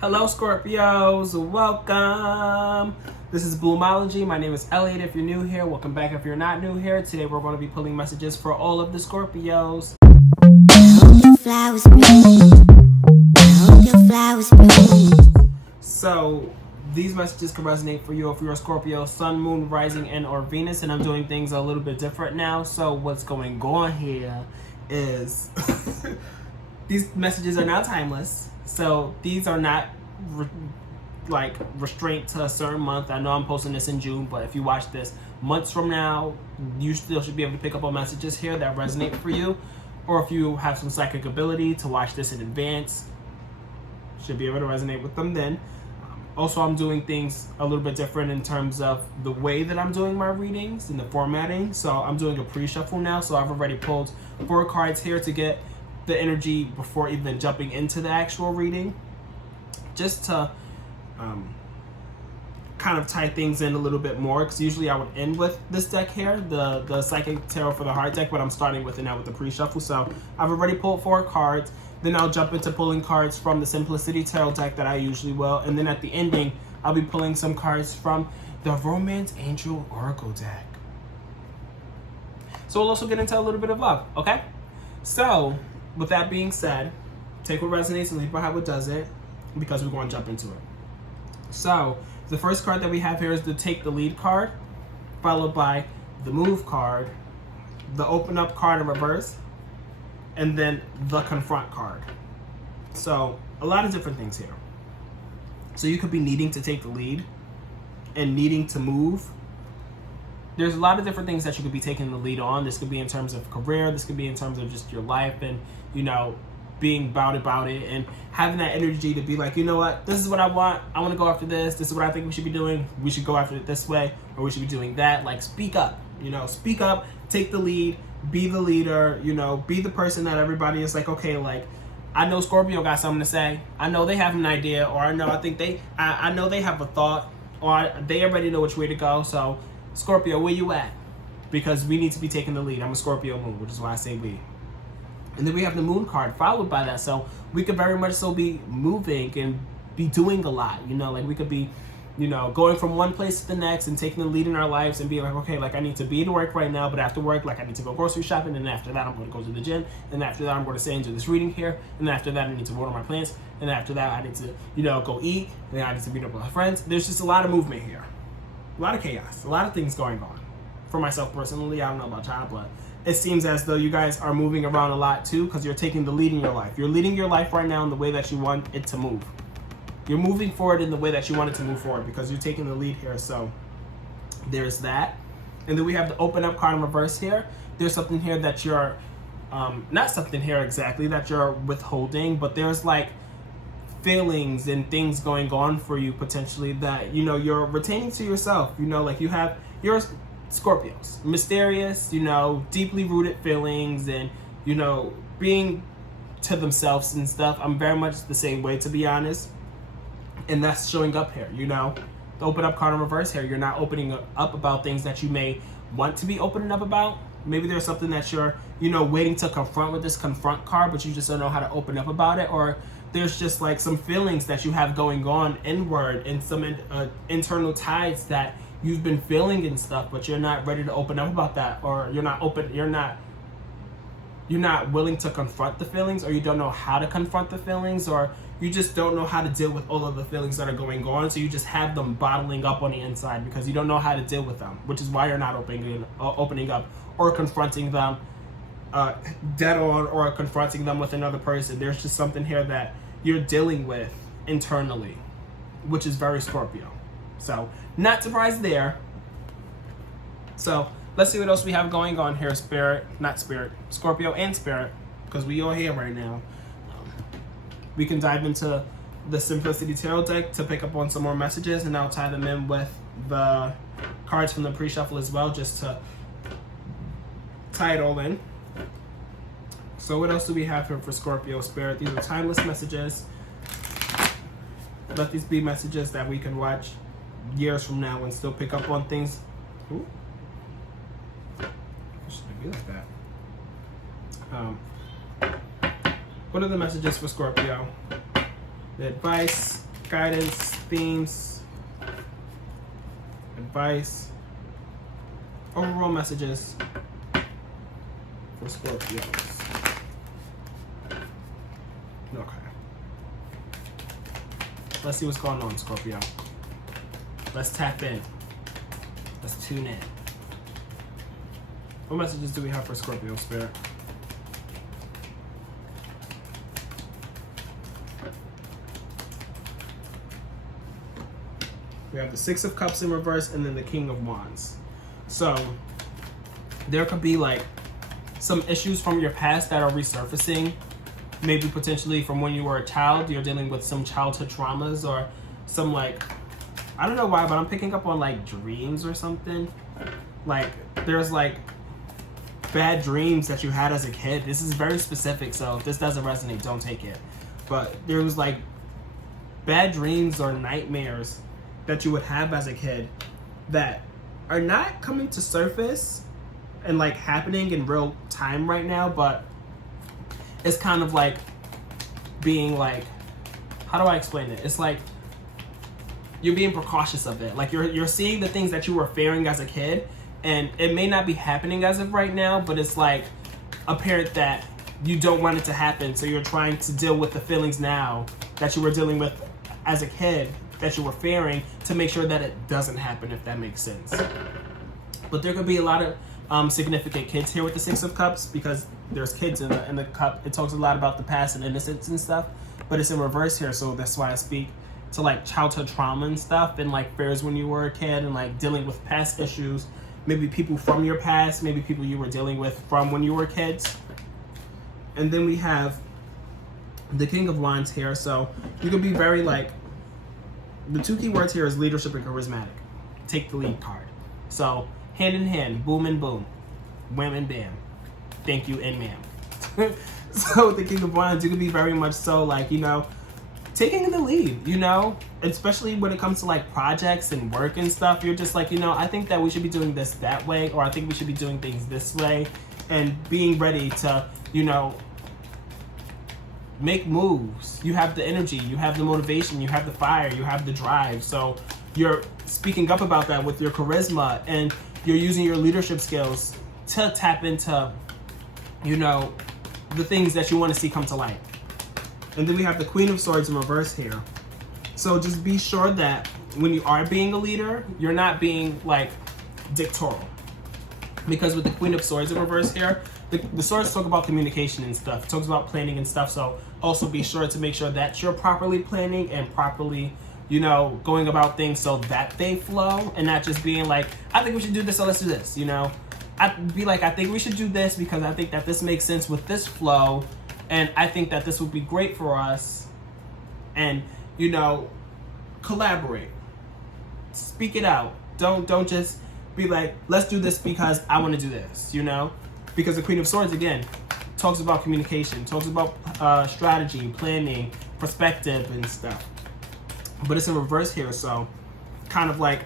Hello Scorpios, welcome. This is Bloomology. My name is Elliott. If you're new here, welcome back. If you're not new here, today we're going to be pulling messages for all of the Scorpios. So these messages can resonate for you if you're a Scorpio, Sun, Moon, Rising, and or Venus. And I'm doing things a little bit different now. So what's going on here is these messages are now timeless. So these are not restraint to a certain month. I know I'm posting this in June, but if you watch this months from now, you still should be able to pick up on messages here that resonate for you. Or if you have some psychic ability to watch this in advance, should be able to resonate with them then. Also, I'm doing things a little bit different in terms of the way that I'm doing my readings and the formatting. So I'm doing a pre-shuffle now. So I've already pulled 4 cards here to get the energy before even jumping into the actual reading, just to kind of tie things in a little bit more, because usually I would end with this deck here, the Psychic Tarot for the Heart deck, but I'm starting with it now with the pre-shuffle. So I've already pulled 4 cards, then I'll jump into pulling cards from the Simplicity Tarot deck that I usually will, and then at the ending I'll be pulling some cards from the Romance Angel Oracle deck. So we'll also get into a little bit of love, okay? So with that being said, take what resonates and leave behind what doesn't, because we're going to jump into it. So the first card that we have here is the Take the Lead card, followed by the Move card, the Open Up card in reverse, and then the Confront card. So a lot of different things here. So you could be needing to take the lead and needing to move. There's a lot of different things that you could be taking the lead on. This could be in terms of career. This could be in terms of just your life and, you know, being about it and having that energy to be like, you know what, this is what I want. I want to go after this. This is what I think we should be doing. We should go after it this way, or we should be doing that. Like, speak up, you know, speak up, take the lead, be the leader, you know, be the person that everybody is like, okay, like, I know Scorpio got something to say. I know they have an idea, or I know they have a thought, or they already know which way to go. So Scorpio, where you at? Because we need to be taking the lead. I'm a Scorpio moon, which is why I say we. And then we have the Moon card followed by that. So we could very much so be moving and be doing a lot. You know, like we could be, you know, going from one place to the next and taking the lead in our lives and being like, okay, like I need to be to work right now, but after work, like I need to go grocery shopping. And after that, I'm going to go to the gym. And after that, I'm going to stay and do this reading here. And after that, I need to water my plants. And after that, I need to, you know, go eat. And then I need to meet up with my friends. There's just a lot of movement here. A lot of chaos. A lot of things going on. For myself personally, I don't know about y'all, but it seems as though you guys are moving around a lot too, because you're taking the lead in your life. You're leading your life right now in the way that you want it to move. You're moving forward in the way that you want it to move forward, because you're taking the lead here. So there's that. And then we have the Open Up card in reverse here. There's something here that you're, not something here exactly that you're withholding, but there's like feelings and things going on for you potentially that, you know, you're retaining to yourself. You know, like you're Scorpios, mysterious, you know, deeply rooted feelings and, you know, being to themselves and stuff. I'm very much the same way, to be honest. And that's showing up here, you know. The Open Up card in reverse here. You're not opening up about things that you may want to be opening up about. Maybe there's something that you're, you know, waiting to confront with this Confront card, but you just don't know how to open up about it. Or there's just like some feelings that you have going on inward and some internal tides that you've been feeling and stuff, but you're not ready to open up about that, or you're not willing to confront the feelings, or you don't know how to confront the feelings, or you just don't know how to deal with all of the feelings that are going on, so you just have them bottling up on the inside because you don't know how to deal with them, which is why you're not opening up or confronting them dead on, or confronting them with another person. There's just something here that you're dealing with internally, which is very Scorpio. So not surprised there. So let's see what else we have going on here. Scorpio and Spirit, because we all here right now. We can dive into the Simplicity Tarot deck to pick up on some more messages, and I'll tie them in with the cards from the pre-shuffle as well, just to tie it all in. So what else do we have here for Scorpio Spirit? These are timeless messages. Let these be messages that we can watch years from now and still pick up on things. Ooh. Should it be like that? What are the messages for Scorpio? The advice, guidance, themes, advice, overall messages for Scorpios. Okay. Let's see what's going on, Scorpio. Let's tap in. Let's tune in. What messages do we have for Scorpio Spirit? We have the Six of Cups in reverse and then the King of Wands. So there could be like some issues from your past that are resurfacing. Maybe potentially from when you were a child, you're dealing with some childhood traumas or some like, I don't know why, but I'm picking up on like dreams or something. Like there's like bad dreams that you had as a kid. This is very specific, so if this doesn't resonate, don't take it. But there was like bad dreams or nightmares that you would have as a kid that are not coming to surface and like happening in real time right now, but it's kind of like being like, how do I explain it? It's like you're being precautious of it. Like you're seeing the things that you were fearing as a kid, and it may not be happening as of right now, but it's like apparent that you don't want it to happen. So you're trying to deal with the feelings now that you were dealing with as a kid that you were fearing to make sure that it doesn't happen, if that makes sense. But there could be a lot of significant kids here with the Six of Cups, because there's kids in the cup. It talks a lot about the past and innocence and stuff, but it's in reverse here, so that's why I speak to like childhood trauma and stuff, and like fears when you were a kid, and like dealing with past issues, maybe people from your past, maybe people you were dealing with from when you were kids. And then we have the King of Wands here, so you could be very like, the two key words here is leadership and charismatic. Take the lead card. So hand in hand, boom and boom, wham and bam, thank you and ma'am. So with the King of Wands, you could be very much so like, you know, taking the lead, you know, especially when it comes to like projects and work and stuff. You're just like, you know, I think that we should be doing this that way, or I think we should be doing things this way, and being ready to, you know, make moves. You have the energy, you have the motivation, you have the fire, you have the drive. So you're speaking up about that with your charisma, and you're using your leadership skills to tap into, you know, the things that you want to see come to light. And then we have the Queen of Swords in reverse here. So just be sure that when you are being a leader, you're not being like dictatorial. Because with the Queen of Swords in reverse here, the swords talk about communication and stuff. It talks about planning and stuff. So also be sure to make sure that you're properly planning and properly, you know, going about things so that they flow, and not just being like, I think we should do this, so let's do this, you know. I'd be like, I think we should do this because I think that this makes sense with this flow, and I think that this would be great for us. And, you know, collaborate. Speak it out. Don't just be like, let's do this because I want to do this, you know? Because the Queen of Swords, again, talks about communication, talks about strategy, planning, perspective, and stuff. But it's in reverse here, so kind of like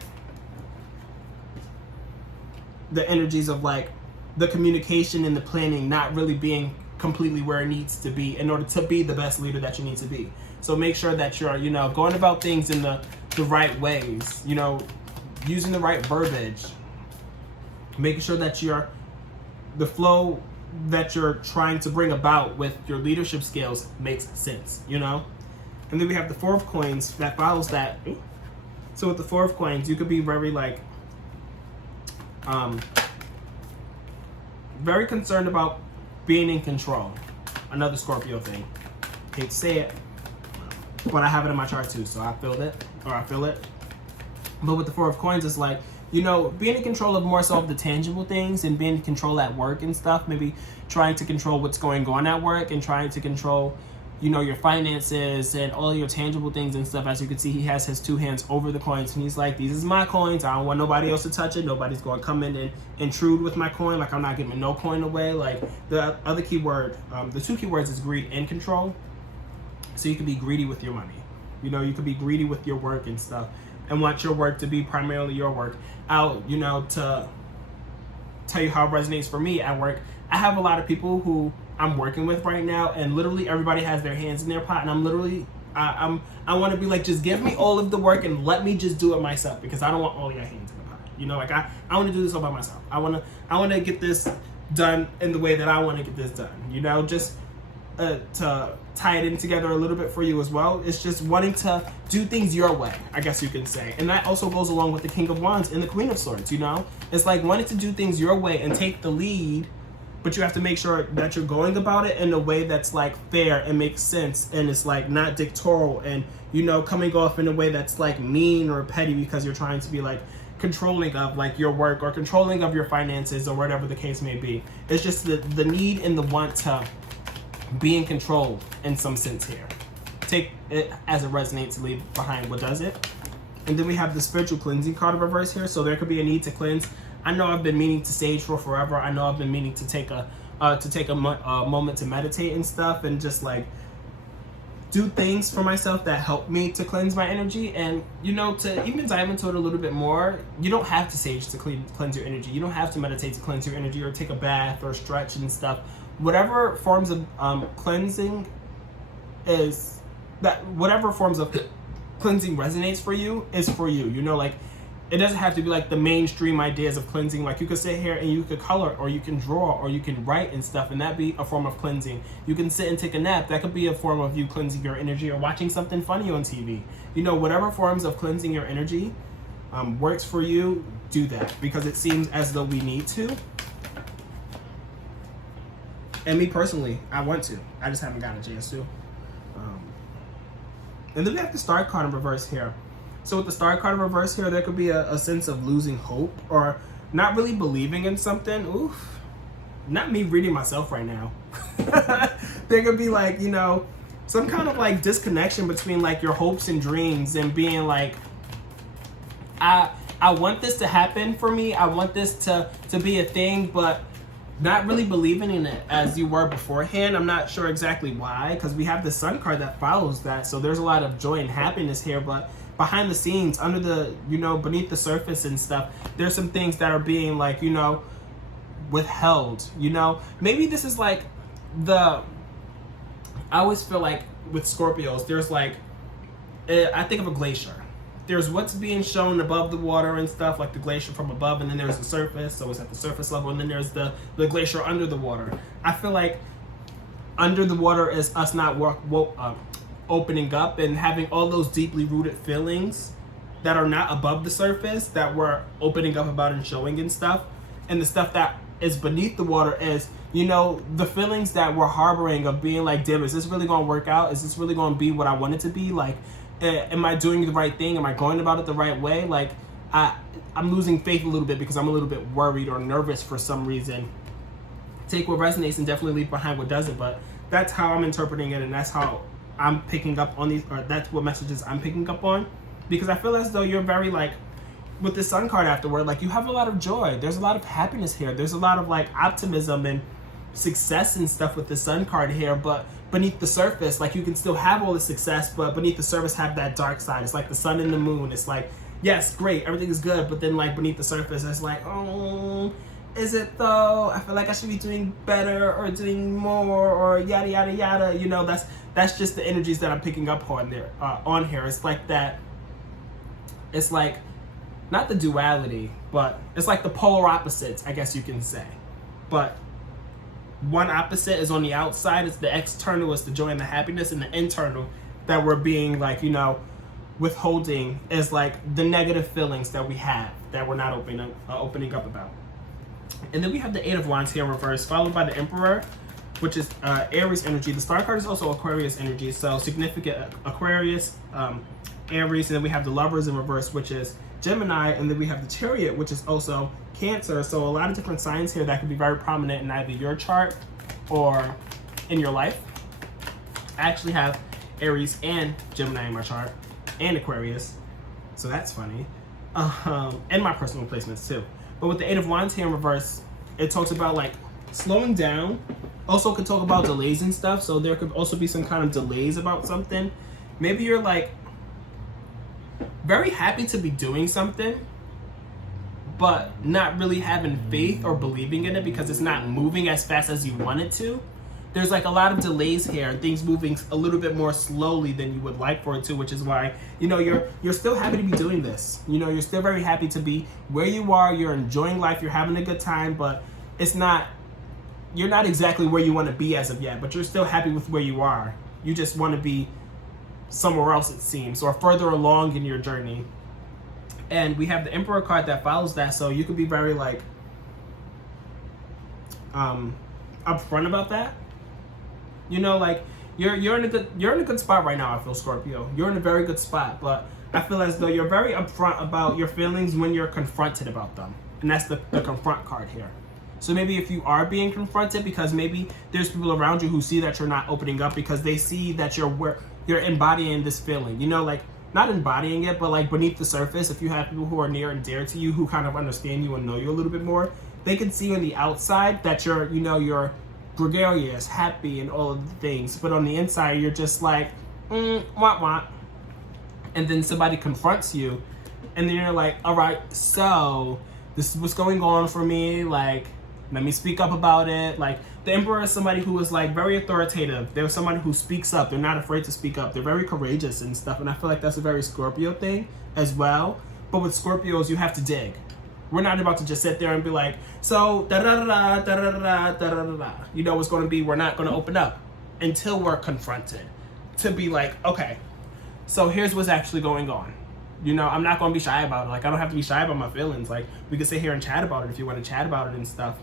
the energies of like the communication and the planning not really being completely where it needs to be in order to be the best leader that you need to be. So make sure that you're, you know, going about things in the right ways, you know, using the right verbiage, making sure that the flow that you're trying to bring about with your leadership skills makes sense, you know? And then we have the Four of Coins that follows that. So with the Four of Coins, you could be very like, very concerned about being in control. Another Scorpio thing. Hate to say it, but I have it in my chart too, so I feel it. But with the Four of Coins, it's like, you know, being in control of more so of the tangible things, and being in control at work and stuff. Maybe trying to control what's going on at work, and trying to control, you know, your finances and all your tangible things and stuff. As you can see, he has his two hands over the coins, and he's like, these is my coins. I don't want nobody else to touch it. Nobody's going to come in and intrude with my coin. Like, I'm not giving no coin away. Like, the other keyword, the two keywords is greed and control. So you can be greedy with your money. You know, you could be greedy with your work and stuff, and want your work to be primarily your work. You know, to tell you how it resonates for me at work, I have a lot of people who I'm working with right now, and literally everybody has their hands in their pot, and I'm literally I want to be like, just give me all of the work and let me just do it myself, because I don't want all your hands in the pot. You know, like I want to do this all by myself. I want to get this done in the way that I want to get this done. You know, just to tie it in together a little bit for you as well. It's just wanting to do things your way, I guess you can say. And that also goes along with the King of Wands and the Queen of Swords, you know? It's like wanting to do things your way and take the lead, but you have to make sure that you're going about it in a way that's like fair and makes sense, and it's like not dictatorial and, you know, coming off in a way that's like mean or petty because you're trying to be like controlling of like your work or controlling of your finances or whatever the case may be. It's just the need and the want to be in control in some sense here. Take it as it resonates, leave behind what does it. And then we have the spiritual cleansing card of reverse here. So there could be a need to cleanse. I know I've been meaning to sage for forever. I know I've been meaning to take a moment to meditate and stuff, and just like do things for myself that help me to cleanse my energy. And, you know, to even dive into it a little bit more, you don't have to sage to cleanse your energy. You don't have to meditate to cleanse your energy, or take a bath or stretch and stuff. Whatever forms of cleansing is that, whatever forms of cleansing resonates for you is for you. You know, like it doesn't have to be like the mainstream ideas of cleansing. Like you could sit here and you could color, or you can draw, or you can write and stuff, and that be a form of cleansing. You can sit and take a nap. That could be a form of you cleansing your energy, or watching something funny on TV. You know, whatever forms of cleansing your energy works for you, do that, because it seems as though we need to. And me personally, I want to. I just haven't gotten a chance to. And then we have the Star card in reverse here. So with the Star card in reverse here, there could be a sense of losing hope, or not really believing in something. Oof. Not me reading myself right now. There could be like, you know, some kind of like disconnection between like your hopes and dreams, and being like, I want this to happen for me. I want this to be a thing, but not really believing in it as you were beforehand. I'm not sure exactly why, because we have the Sun card that follows that. So there's a lot of joy and happiness here, but behind the scenes, under the, you know, beneath the surface and stuff, there's some things that are being like, you know, withheld. You know, maybe this is like I always feel like with Scorpios, there's like, I think of a glacier. There's what's being shown above the water and stuff, like the glacier from above, and then there's the surface, so it's at the surface level, and then there's the glacier under the water. I feel like under the water is us not opening up and having all those deeply rooted feelings that are not above the surface, that we're opening up about and showing and stuff. And the stuff that is beneath the water is, you know, the feelings that we're harboring of being like, damn, is this really gonna work out? Is this really gonna be what I want it to be? Like, am I doing the right thing? Am I going about it the right way? Like, I'm losing faith a little bit because I'm a little bit worried or nervous for some reason. Take what resonates and definitely leave behind what doesn't. But that's how I'm interpreting it, and that's how I'm picking up on these, or that's what messages I'm picking up on. Because I feel as though you're very like, with the Sun card afterward, like you have a lot of joy. There's a lot of happiness here. There's a lot of like optimism and success and stuff with the Sun card here, but beneath the surface, like you can still have all the success, but beneath the surface have that dark side. It's like the sun and the moon. It's like, yes, great, everything is good, but then like beneath the surface, it's like, oh, is it though? I feel like I should be doing better or doing more or yada yada yada. You know, that's just the energies that I'm picking up on there on here. It's like that. It's like not the duality, but it's like the polar opposites, I guess you can say. But one opposite is on the outside. It's the external, is the joy and the happiness, and the internal that we're being like, you know, withholding is like the negative feelings that we have that we're not opening up about. And then we have the Eight of Wands here in reverse, followed by the Emperor, which is Aries energy. The Star card is also Aquarius energy, so significant Aquarius, Aries, and then we have the Lovers in reverse, which is Gemini, and then we have the Chariot, which is also Cancer. So a lot of different signs here that could be very prominent in either your chart or in your life. I actually have Aries and Gemini in my chart, and Aquarius, so that's funny. And my personal placements too. But with the Eight of Wands here in reverse, it talks about like slowing down. Also could talk about delays and stuff. So there could also be some kind of delays about something. Maybe you're like very happy to be doing something, but not really having faith or believing in it because it's not moving as fast as you want it to. there's like a lot of delays here and things moving a little bit more slowly than you would like for it to, which is why, you know, you're still happy to be doing this. You know, you're still very happy to be where you are. You're enjoying life. You're having a good time, but you're not exactly where you want to be as of yet, but you're still happy with where you are. You just want to be somewhere else, it seems, or further along in your journey. And we have the Emperor card that follows that, so you could be very like upfront about that. You know, like you're in a good spot right now. I feel, Scorpio. You're in a very good spot, but I feel as though you're very upfront about your feelings when you're confronted about them, and that's the confront card here. So maybe if you are being confronted, because maybe there's people around you who see that you're not opening up because they see that you're embodying this feeling. You know, like not embodying it, but like beneath the surface. If you have people who are near and dear to you who kind of understand you and know you a little bit more, they can see on the outside that you're gregarious, happy, and all of the things. But on the inside, you're just like, wah. And then somebody confronts you, and then you're like, all right, so this is what's going on for me. Like, let me speak up about it. Like, the Emperor is somebody who is like very authoritative. They're somebody who speaks up. They're not afraid to speak up. They're very courageous and stuff. And I feel like that's a very Scorpio thing as well. But with Scorpios, you have to dig. We're not about to just sit there and be like, so da da da da da da da da da. You know what's going to be? We're not going to open up until we're confronted. To be like, okay, so here's what's actually going on. You know, I'm not going to be shy about it. Like, I don't have to be shy about my feelings. Like, we can sit here and chat about it if you want to chat about it and stuff.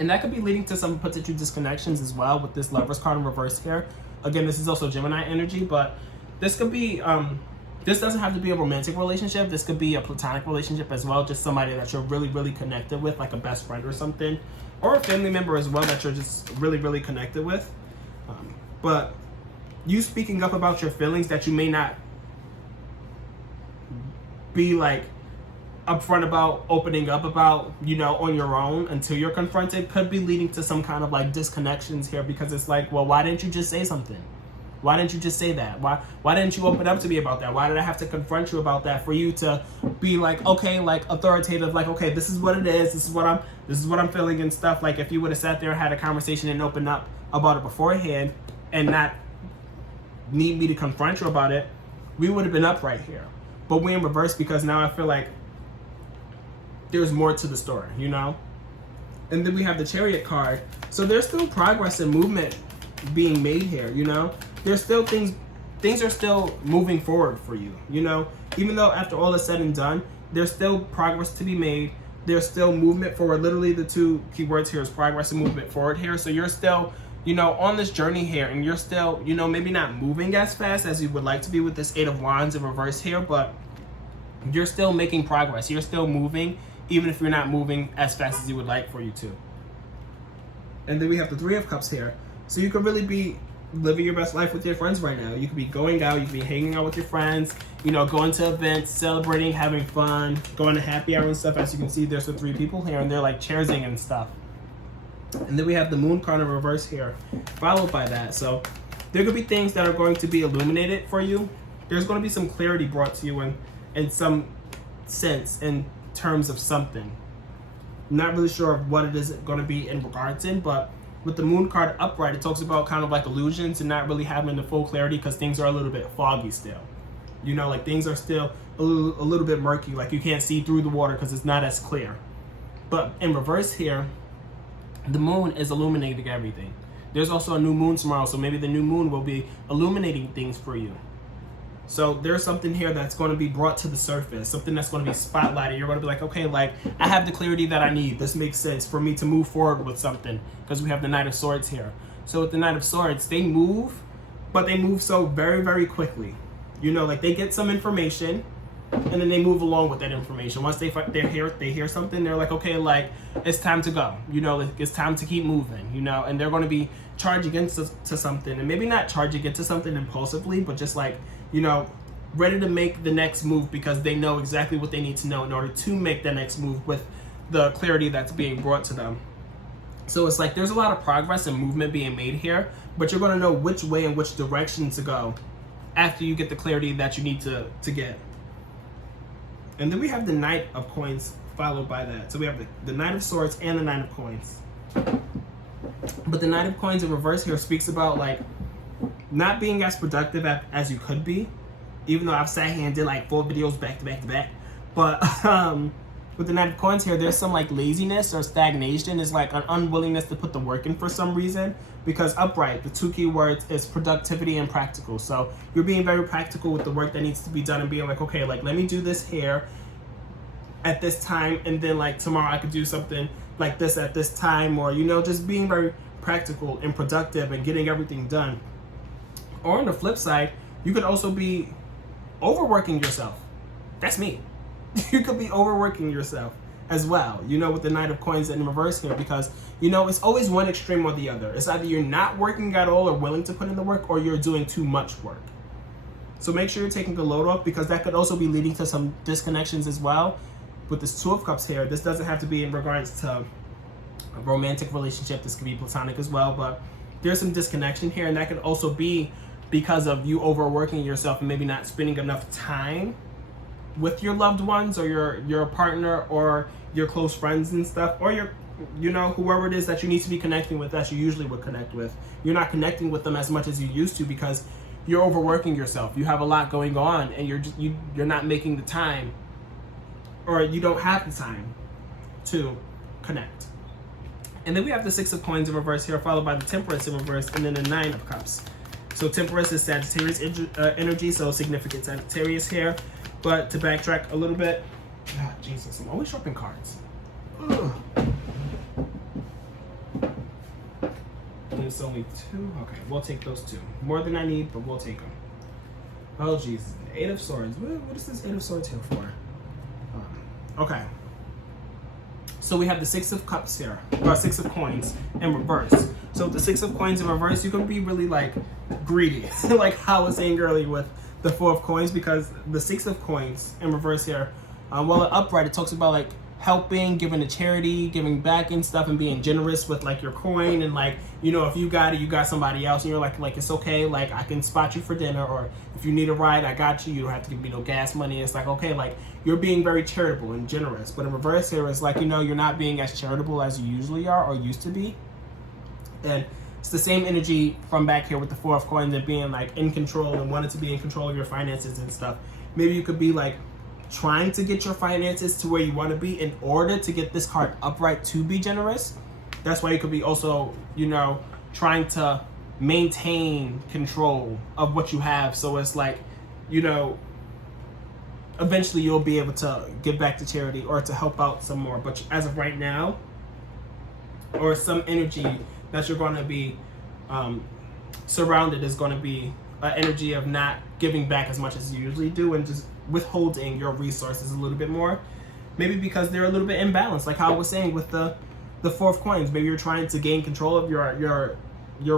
And that could be leading to some potential disconnections as well with this Lovers card in reverse here. Again, this is also Gemini energy, but this could be, this doesn't have to be a romantic relationship. This could be a platonic relationship as well. Just somebody that you're really, really connected with, like a best friend or something. Or a family member as well that you're just really, really connected with. But you speaking up about your feelings that you may not be like upfront about, opening up about, you know, on your own until you're confronted, could be leading to some kind of like disconnections here, because it's like, well, why didn't you just say something? Why didn't you just say that? Why didn't you open up to me about that? Why did I have to confront you about that for you to be like, okay, like authoritative, like, okay, this is what it is, this is what I'm feeling and stuff. Like, if you would have sat there and had a conversation and opened up about it beforehand and not need me to confront you about it, we would have been up right here. But we're in reverse because now I feel like there's more to the story, you know? And then we have the Chariot card. So there's still progress and movement being made here, you know? There's still things are still moving forward for you, you know? Even though after all is said and done, there's still progress to be made. There's still movement forward. Literally the two keywords here is progress and movement forward here. So you're still, you know, on this journey here, and you're still, you know, maybe not moving as fast as you would like to be with this Eight of Wands in reverse here, but you're still making progress. You're still moving, even if you're not moving as fast as you would like for you to. And then we have the Three of Cups here. So you could really be living your best life with your friends right now. You could be going out, you could be hanging out with your friends, you know, going to events, celebrating, having fun, going to happy hour and stuff. As you can see, there's the three people here, and they're like cheersing and stuff. And then we have the Moon card in reverse here, followed by that. So there could be things that are going to be illuminated for you. There's going to be some clarity brought to you in some sense in terms of something. I'm not really sure of what it is going to be in regards in, but with the Moon card upright, it talks about kind of like illusions and not really having the full clarity because things are a little bit foggy still. You know, like things are still a little bit murky, like you can't see through the water because it's not as clear. But in reverse here, the moon is illuminating everything. There's also a new moon tomorrow, so maybe the new moon will be illuminating things for you. So there's something here that's going to be brought to the surface, something that's going to be spotlighted. You're going to be like, okay, like I have the clarity that I need. This makes sense for me to move forward with something, because we have the Knight of Swords here. So with the Knight of Swords, they move, but they move so very, very quickly. You know, like they get some information and then they move along with that information. Once they hear something, they're like, okay, like it's time to go. You know, like, it's time to keep moving, you know, and they're going to be charging into something, and maybe not charging into something impulsively, but just like, you know, ready to make the next move because they know exactly what they need to know in order to make the next move with the clarity that's being brought to them. So it's like there's a lot of progress and movement being made here, but you're going to know which way and which direction to go after you get the clarity that you need to get. And then we have the Knight of Coins followed by that. So we have the Knight of Swords and the Knight of Coins. But the Knight of Coins in reverse here speaks about like not being as productive as you could be, even though I've sat here and did like 4 videos back to back to back. But with the Knight of Coins here, there's some like laziness or stagnation. It's like an unwillingness to put the work in for some reason. Because upright, the 2 key words is productivity and practical. So you're being very practical with the work that needs to be done and being like, okay, like let me do this here at this time, and then like tomorrow I could do something like this at this time, or just being very practical and productive and getting everything done. Or on the flip side, you could also be overworking yourself. That's me. You could be overworking yourself as well, with the Knight of Coins in reverse here, because it's always one extreme or the other. It's either you're not working at all or willing to put in the work, or you're doing too much work. So make sure you're taking the load off, because that could also be leading to some disconnections as well. With this 2 of Cups here, this doesn't have to be in regards to a romantic relationship. This could be platonic as well, but there's some disconnection here, and that could also be because of you overworking yourself and maybe not spending enough time with your loved ones or your partner or your close friends and stuff, or your whoever it is that you need to be connecting with that you usually would connect with. You're not connecting with them as much as you used to because you're overworking yourself. You have a lot going on, and you're not making the time, or you don't have the time to connect. And then we have the 6 of Coins in reverse here, followed by the Temperance in reverse, and then the 9 of Cups. So Temperance is Sagittarius energy, so significant Sagittarius here. But to backtrack a little bit, Jesus, I'm always sharpening cards. Ugh. There's only 2. Okay, we'll take those 2. More than I need, but we'll take them. Oh, Jesus. 8 of Swords. What is this 8 of Swords here for? Okay. So we have the 6 of Cups here, or 6 of Coins in reverse. So with the 6 of Coins in reverse, you can be really like greedy, like how I was saying earlier with the 4 of Coins, because the 6 of Coins in reverse here, while upright, it talks about like helping, giving to charity, giving back and stuff, and being generous with like your coin, and like if you got it, you got somebody else, and you're like it's okay, like I can spot you for dinner, or if you need a ride, I got you. You don't have to give me no gas money. It's like, okay, like you're being very charitable and generous. But in reverse here, it's like you're not being as charitable as you usually are or used to be. And it's the same energy from back here with the 4 of Coins and being like in control and wanting to be in control of your finances and stuff. Maybe you could be like trying to get your finances to where you want to be in order to get this card upright to be generous. That's why you could be also, trying to maintain control of what you have. So it's like, eventually you'll be able to give back to charity or to help out some more. But as of right now, or some energy that you're going to be surrounded is going to be an energy of not giving back as much as you usually do, and just withholding your resources a little bit more. Maybe because they're a little bit imbalanced, like how I was saying with the 4 of Coins. Maybe you're trying to gain control of your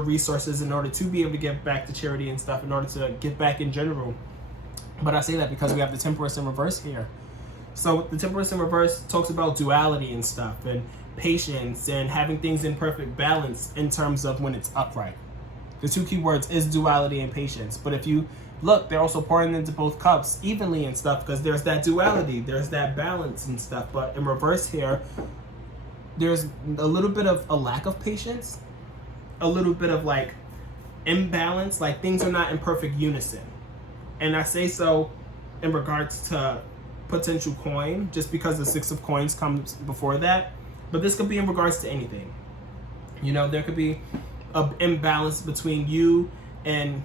resources in order to be able to give back to charity and stuff, in order to give back in general. But I say that because we have the Temperance in reverse here. So the Temperance in reverse talks about duality and stuff, and patience, and having things in perfect balance in terms of when it's upright. The 2 key words is duality and patience. But if you look, they're also pouring into both cups evenly and stuff, because there's that duality, there's that balance and stuff. But in reverse here, there's a little bit of a lack of patience, a little bit of like imbalance, like things are not in perfect unison. And I say so in regards to potential coin, just because the 6 of Coins comes before that. But this could be in regards to anything. There could be an imbalance between you and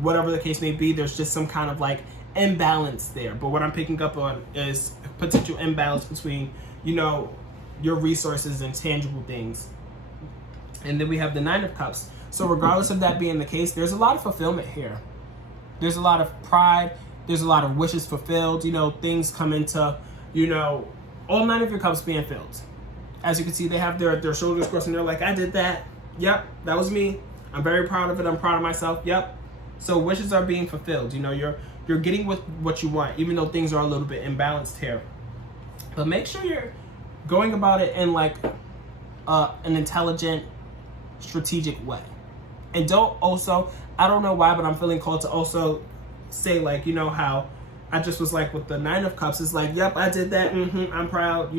whatever the case may be. There's just some kind of like imbalance there. But what I'm picking up on is potential imbalance between, your resources and tangible things. And then we have the 9 of Cups. So regardless of that being the case, there's a lot of fulfillment here. There's a lot of pride. There's a lot of wishes fulfilled. Things come into, all 9 of your cups being filled. As you can see, they have their shoulders crossed and they're like, I did that. Yep, that was me. I'm very proud of it. I'm proud of myself. Yep. So wishes are being fulfilled. You're getting with what you want, even though things are a little bit imbalanced here. But make sure you're going about it in like an intelligent, strategic way. And I don't know why, but I'm feeling called to also say, like, how I just was like with the 9 of Cups, it's like, yep, I did that. I'm proud.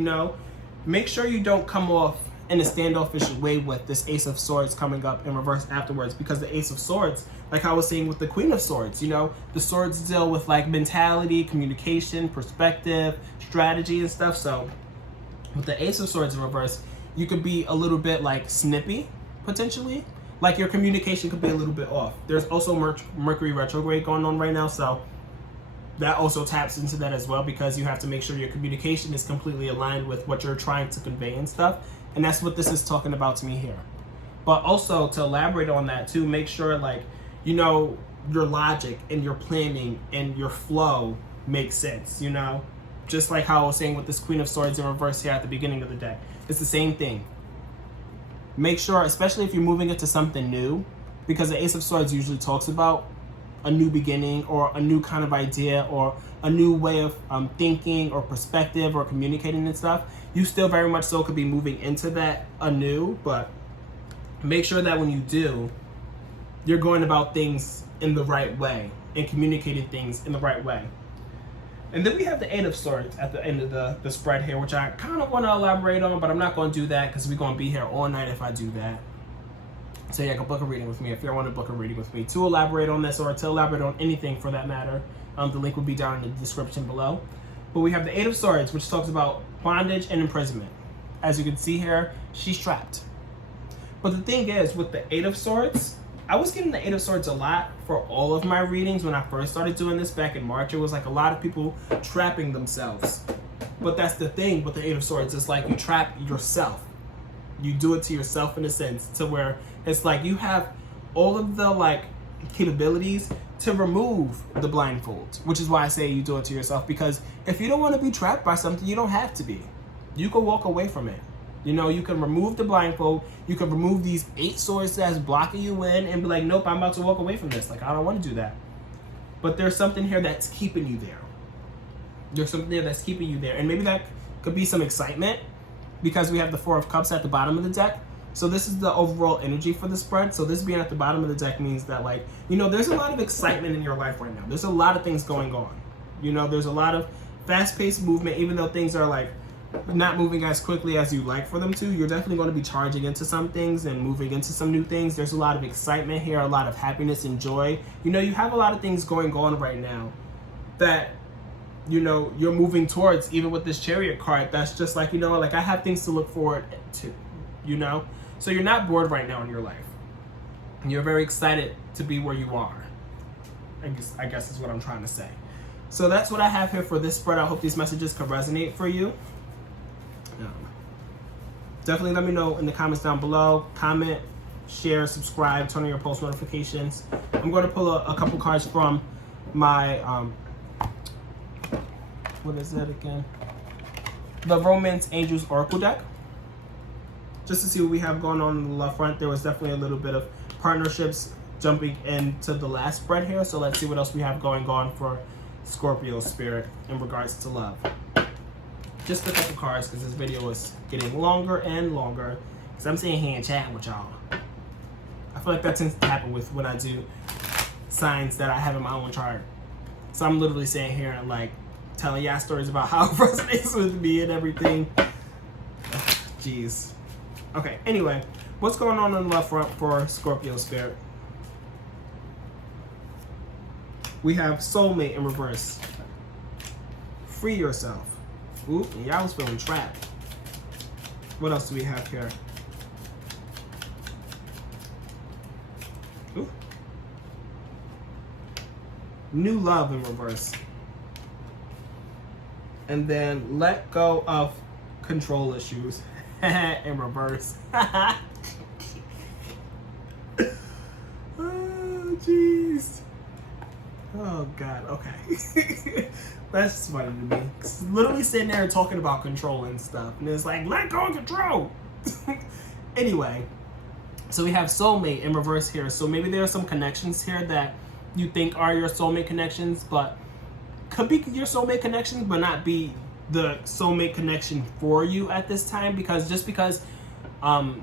Make sure you don't come off in a standoffish way with this Ace of Swords coming up in reverse afterwards, because the Ace of Swords, like I was saying with the Queen of Swords, you know, the swords deal with like mentality, communication, perspective, strategy and stuff. So with the Ace of Swords in reverse, you could be a little bit like snippy, potentially. Like your communication could be a little bit off. There's also Mercury retrograde going on right now, so that also taps into that as well, because you have to make sure your communication is completely aligned with what you're trying to convey and stuff. And that's what this is talking about to me here. But also to elaborate on that too, make sure like, you know, your logic and your planning and your flow makes sense, you know? Just like how I was saying with this Queen of Swords in reverse here at the beginning of the deck. It's the same thing. Make sure, especially if you're moving into something new, because the Ace of Swords usually talks about a new beginning or a new kind of idea or a new way of thinking or perspective or communicating and stuff. You still very much so could be moving into that anew, but make sure that when you do, you're going about things in the right way and communicating things in the right way. And then we have the Eight of Swords at the end of the spread here, which I kind of want to elaborate on, but I'm not going to do that because we're going to be here all night if I do that. So yeah, go book a reading with me if you want to book a reading with me to elaborate on this or to elaborate on anything for that matter. The link will be down in the description below. But we have the Eight of Swords, which talks about bondage and imprisonment. As you can see here, she's trapped. But the thing is, with the Eight of Swords, I was getting the Eight of Swords a lot for all of my readings when I first started doing this back in March. It was like a lot of people trapping themselves. But that's the thing with the Eight of Swords. It's like you trap yourself. You do it to yourself in a sense, to where it's like you have all of the like capabilities to remove the blindfold, which is why I say you do it to yourself, because if you don't want to be trapped by something, you don't have to be. You can walk away from it. You know, you can remove the blindfold, you can remove these 8 swords that's blocking you in and be like, nope, I'm about to walk away from this. Like, I don't want to do that. But there's something here that's keeping you there. There's something there that's keeping you there. And maybe that could be some excitement, because we have the Four of Cups at the bottom of the deck. So this is the overall energy for the spread. So this being at the bottom of the deck means that, like, you know, there's a lot of excitement in your life right now. There's a lot of things going on. You know, there's a lot of fast-paced movement, even though things are, like, not moving as quickly as you like for them to. You're definitely going to be charging into some things and moving into some new things. There's a lot of excitement here, a lot of happiness and joy. You know, you have a lot of things going on right now that, you know, you're moving towards, even with this Chariot card. That's just like, you know, like, I have things to look forward to, you know? So you're not bored right now in your life. You're very excited to be where you are. I guess is what I'm trying to say. So that's what I have here for this spread. I hope these messages could resonate for you. Definitely let me know in the comments down below. Comment, share, subscribe, turn on your post notifications. I'm going to pull a couple cards from my, what is that again? The Romance Angels Oracle deck. Just to see what we have going on the left front. There was definitely a little bit of partnerships jumping into the last spread here. So let's see what else we have going on for Scorpio spirit in regards to love. Just a couple cards, because this video is getting longer and longer, because I'm sitting here and chatting with y'all. I feel like that tends to happen with when I do signs that I have in my own chart. So I'm literally sitting here and like telling y'all stories about how it resonates with me and everything. Jeez. Okay, anyway, what's going on the left front for Scorpio spirit? We have soulmate in reverse. Free yourself. Ooh, and y'all was feeling trapped. What else do we have here? Ooh. New love in reverse. And then let go of control issues in reverse. Oh, jeez. Oh, God. Okay. That's just funny to me. It's literally sitting there talking about control and stuff. And it's like, let go of control. Anyway, so we have soulmate in reverse here. So maybe there are some connections here that you think are your soulmate connections, but could be your soulmate connections, but not be the soulmate connection for you at this time. Because just because the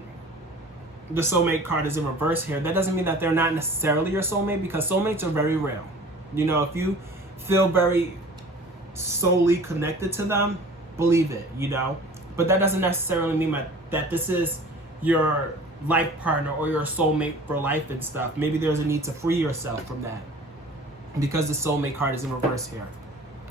soulmate card is in reverse here, that doesn't mean that they're not necessarily your soulmate, because soulmates are very real. You know, if you feel very solely connected to them, believe it, you know. but that doesn't necessarily mean that this is your life partner or your soulmate for life and stuff. Maybe there's a need to free yourself from that because the soulmate card is in reverse here.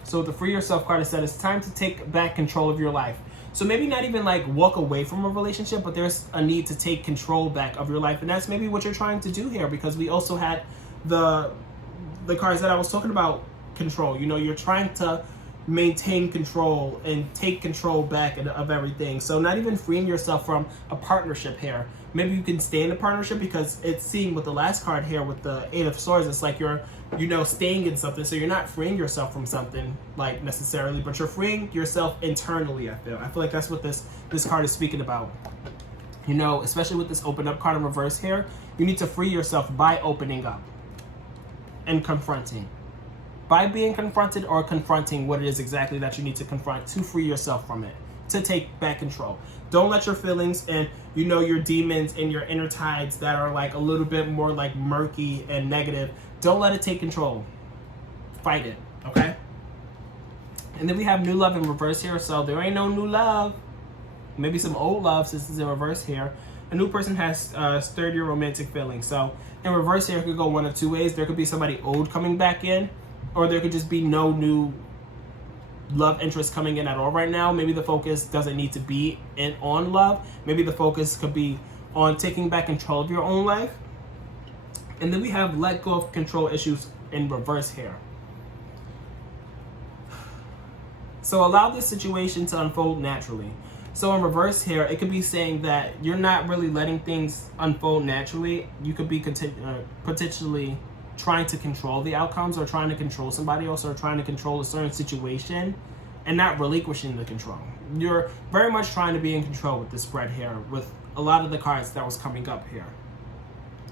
So the free yourself card is that it's time to take back control of your life. So maybe not even like walk away from a relationship, but there's a need to take control back of your life. And that's maybe what you're trying to do here, because we also had the cards that I was talking about, control. You know, you're trying to maintain control and take control back of everything. So not even freeing yourself from a partnership here. Maybe you can stay in a partnership, because it's seen with the last card here with the Eight of Swords. It's like you're, you know, staying in something. So you're not freeing yourself from something like necessarily, but you're freeing yourself internally. I feel like that's what this card is speaking about. You know, especially with this open up card in reverse here, you need to free yourself by opening up and confronting. By being confronted or confronting what it is exactly that you need to confront to free yourself from it, to take back control. Don't let your feelings and, you know, your demons and your inner tides that are like a little bit more like murky and negative, don't let it take control. Fight it, okay? And then we have new love in reverse here, so there ain't no new love. Maybe some old love, since it's in reverse here. A new person has stirred your romantic feelings. So in reverse here, it could go one of two ways. There could be somebody old coming back in, or there could just be no new love interest coming in at all right now. Maybe the focus doesn't need to be on love. Maybe the focus could be on taking back control of your own life. And then we have let go of control issues in reverse here. So allow this situation to unfold naturally. So in reverse here, it could be saying that you're not really letting things unfold naturally. You could be potentially trying to control the outcomes, or trying to control somebody else, or trying to control a certain situation and not relinquishing the control. You're very much trying to be in control with this spread here, with a lot of the cards that was coming up here.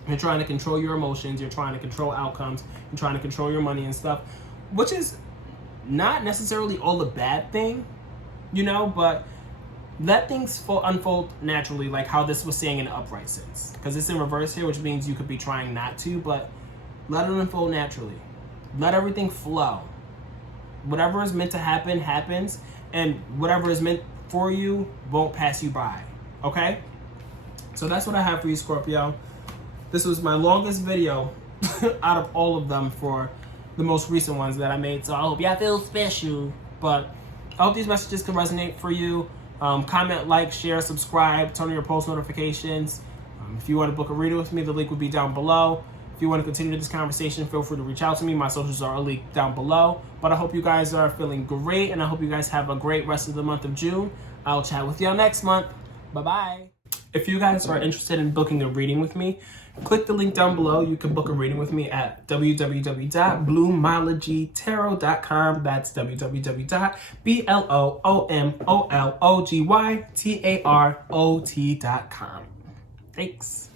You're trying to control your emotions, you're trying to control outcomes, you're trying to control your money and stuff, which is not necessarily all a bad thing, you know, but let things unfold naturally, like how this was saying in the upright sense. Because it's in reverse here, which means you could be trying not to, but let it unfold naturally. Let everything flow. Whatever is meant to happen, happens. And whatever is meant for you won't pass you by. Okay? So that's what I have for you, Scorpio. This was my longest video out of all of them for the most recent ones that I made. So I hope y'all feel special. But I hope these messages can resonate for you. Comment, like, share, subscribe, turn on your post notifications. If you want to book a reading with me, the link will be down below. If you want to continue this conversation, feel free to reach out to me. My socials are linked down below. But I hope you guys are feeling great, and I hope you guys have a great rest of the month of June. I'll chat with y'all next month. Bye-bye. If you guys are interested in booking a reading with me, click the link down below. You can book a reading with me at www.bloomologytarot.com. That's www.bloomologytarot.com. Thanks.